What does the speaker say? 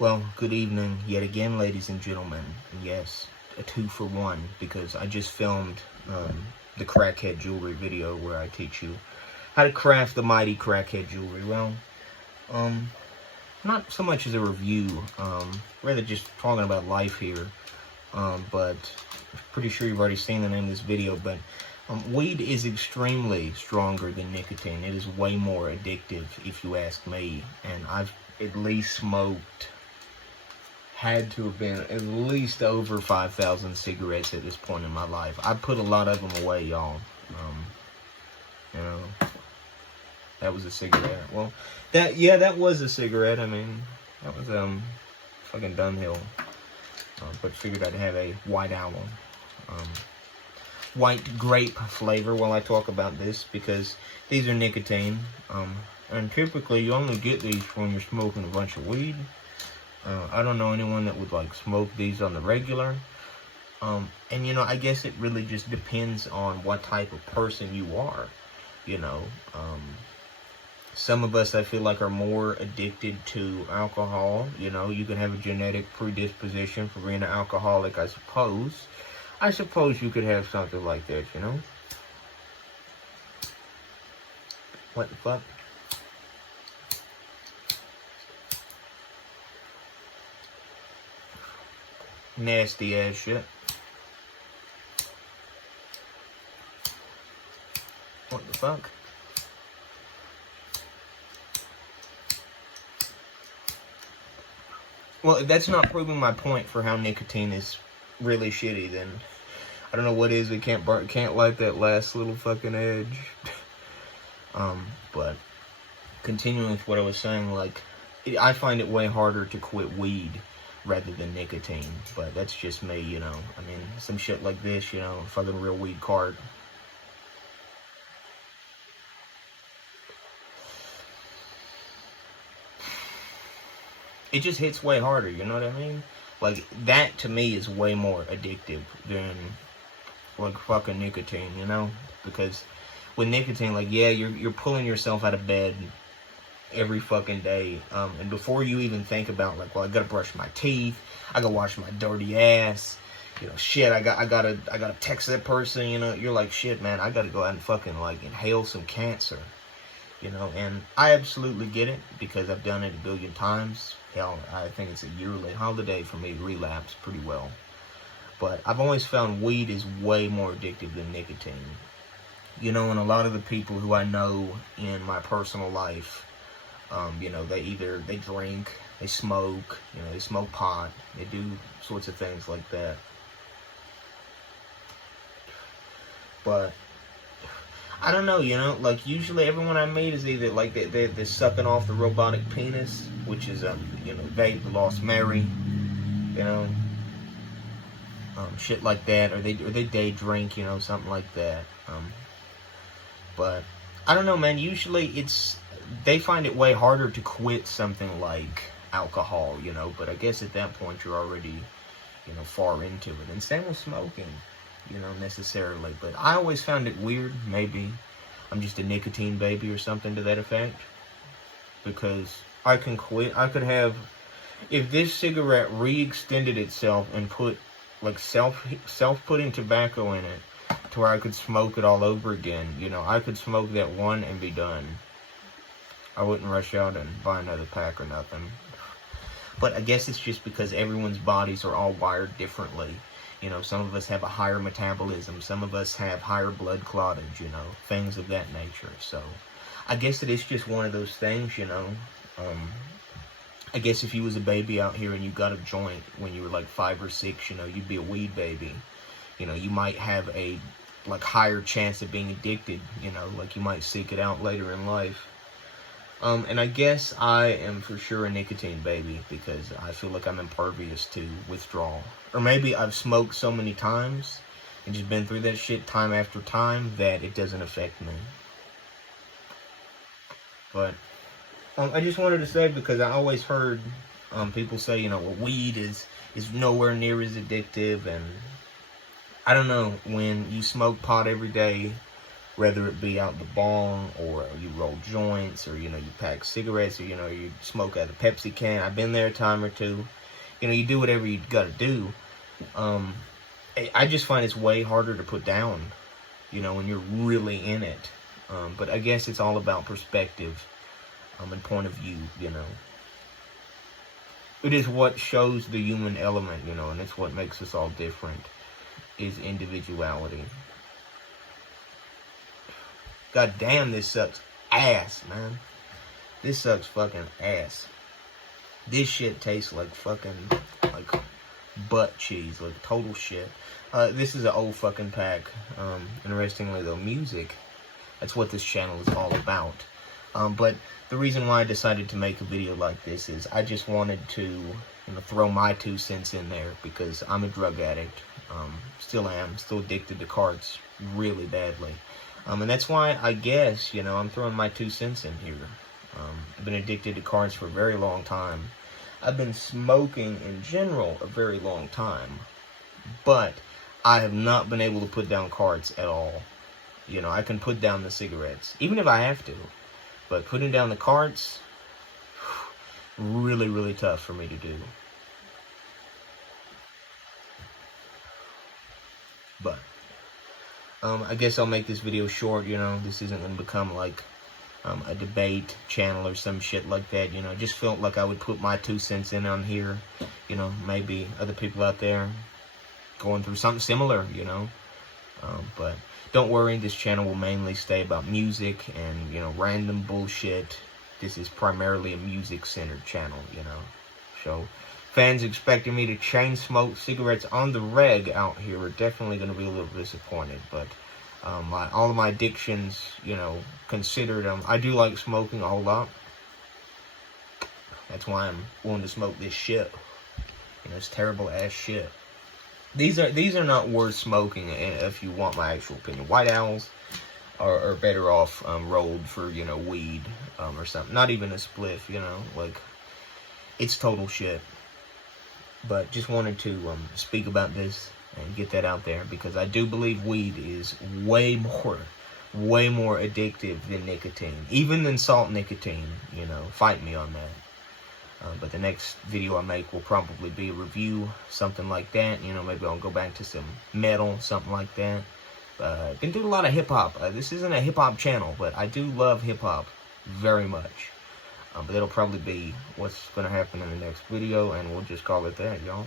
Well, good evening yet again, ladies and gentlemen. And yes, a 2-for-1, because I just filmed the crackhead jewelry video where I teach you how to craft the mighty crackhead jewelry. Well, not so much as a review, rather just talking about life here. But pretty sure you've already seen the name of this video, but weed is extremely stronger than nicotine. It is way more addictive, if you ask me. And I've at least smoked, had to have been at least over 5,000 cigarettes at this point in my life. I put a lot of them away, y'all. You know, that was a cigarette. Well, that was a cigarette. I mean, that was fucking Dunhill. But figured I'd have a white owl, white grape flavor while I talk about this, because these are nicotine. And typically you only get these when you're smoking a bunch of weed. I don't know anyone that would like smoke these on the regular. And you know, I guess it really just depends on what type of person you are. You know, some of us, I feel like, are more addicted to alcohol. You know, you can have a genetic predisposition for being an alcoholic, I suppose. I suppose you could have something like that, you know? What the fuck? Nasty ass shit. What the fuck? Well, if that's not proving my point for how nicotine is really shitty, then I don't know what is. It can't light that last little fucking edge. But continuing with what I was saying, like, I find it way harder to quit weed rather than nicotine. But that's just me, you know. I mean, some shit like this, you know, fucking real weed cart. It just hits way harder, you know what I mean? Like, that to me is way more addictive than like fucking nicotine, you know? Because with nicotine, like, yeah, you're pulling yourself out of bed every fucking day, and before you even think about, like, well, I gotta brush my teeth, I gotta wash my dirty ass, you know, shit, I gotta text that person, you know, you're like, shit, man, I gotta go out and fucking, like, inhale some cancer, you know? And I absolutely get it, because I've done it a billion times. Hell, I think it's a yearly holiday for me to relapse pretty well. But I've always found weed is way more addictive than nicotine. You know, and a lot of the people who I know in my personal life, you know, they drink, they smoke, you know, they smoke pot, they do sorts of things like that. But I don't know, you know, like, usually everyone I meet is either, like, they're sucking off the robotic penis, which is, you know, they, the Lost Mary, you know, shit like that, or they day drink, you know, something like that. But I don't know, man, usually they find it way harder to quit something like alcohol, you know, but I guess at that point you're already, you know, far into it. And same with smoking, you know, necessarily. But I always found it weird. Maybe I'm just a nicotine baby or something to that effect, because I can quit. I could have, if this cigarette re-extended itself and put, like, self-putting tobacco in it to where I could smoke it all over again, you know, I could smoke that one and be done. I wouldn't rush out and buy another pack or nothing. But I guess it's just because everyone's bodies are all wired differently. You know, some of us have a higher metabolism. Some of us have higher blood clottage, you know, things of that nature. So I guess it is just one of those things, you know. I guess if you was a baby out here and you got a joint when you were like 5 or 6, you know, you'd be a weed baby. You know, you might have a, like, higher chance of being addicted, you know, like, you might seek it out later in life. And I guess I am for sure a nicotine baby, because I feel like I'm impervious to withdrawal. Or maybe I've smoked so many times and just been through that shit time after time that it doesn't affect me. But I just wanted to say, because I always heard people say, you know, well, weed is nowhere near as addictive. And I don't know, when you smoke pot every day, whether it be out the bong, or you roll joints, or, you know, you pack cigarettes, or, you know, you smoke out of a Pepsi can. I've been there a time or two. You know, you do whatever you gotta do. I just find it's way harder to put down, you know, when you're really in it. But I guess it's all about perspective, and point of view, you know. It is what shows the human element, you know, and it's what makes us all different, is individuality. God damn, this sucks ass, man. This sucks fucking ass. This shit tastes like fucking, like, butt cheese, like total shit. This is an old fucking pack. Interestingly though, music, that's what this channel is all about. But the reason why I decided to make a video like this is I just wanted to, you know, throw my 2 cents in there, because I'm a drug addict. Still am, still addicted to cards really badly. And that's why I guess, you know, I'm throwing my 2 cents in here. I've been addicted to cards for a very long time. I've been smoking in general a very long time, but I have not been able to put down cards at all. You know, I can put down the cigarettes, even if I have to, but putting down the cards, really, really tough for me to do. But, I guess I'll make this video short, you know. This isn't going to become like a debate channel or some shit like that, you know. Just felt like I would put my 2 cents in on here, you know. Maybe other people out there going through something similar, you know. But don't worry, this channel will mainly stay about music and, you know, random bullshit. This is primarily a music-centered channel, you know. So fans expecting me to chain smoke cigarettes on the reg out here are definitely going to be a little disappointed. But all of my addictions, you know, considered, I do like smoking a whole lot. That's why I'm willing to smoke this shit. You know, it's terrible ass shit. These are not worth smoking, if you want my actual opinion. White Owls are better off rolled for, you know, weed or something. Not even a spliff, you know, like, it's total shit. But just wanted to speak about this and get that out there, because I do believe weed is way more addictive than nicotine, even than salt nicotine, you know. Fight me on that. But the next video I make will probably be a review, something like that. You know, maybe I'll go back to some metal, something like that. Been doing a lot of hip-hop. This isn't a hip-hop channel, but I do love hip-hop very much. But that'll probably be what's going to happen in the next video, and we'll just call it that, y'all.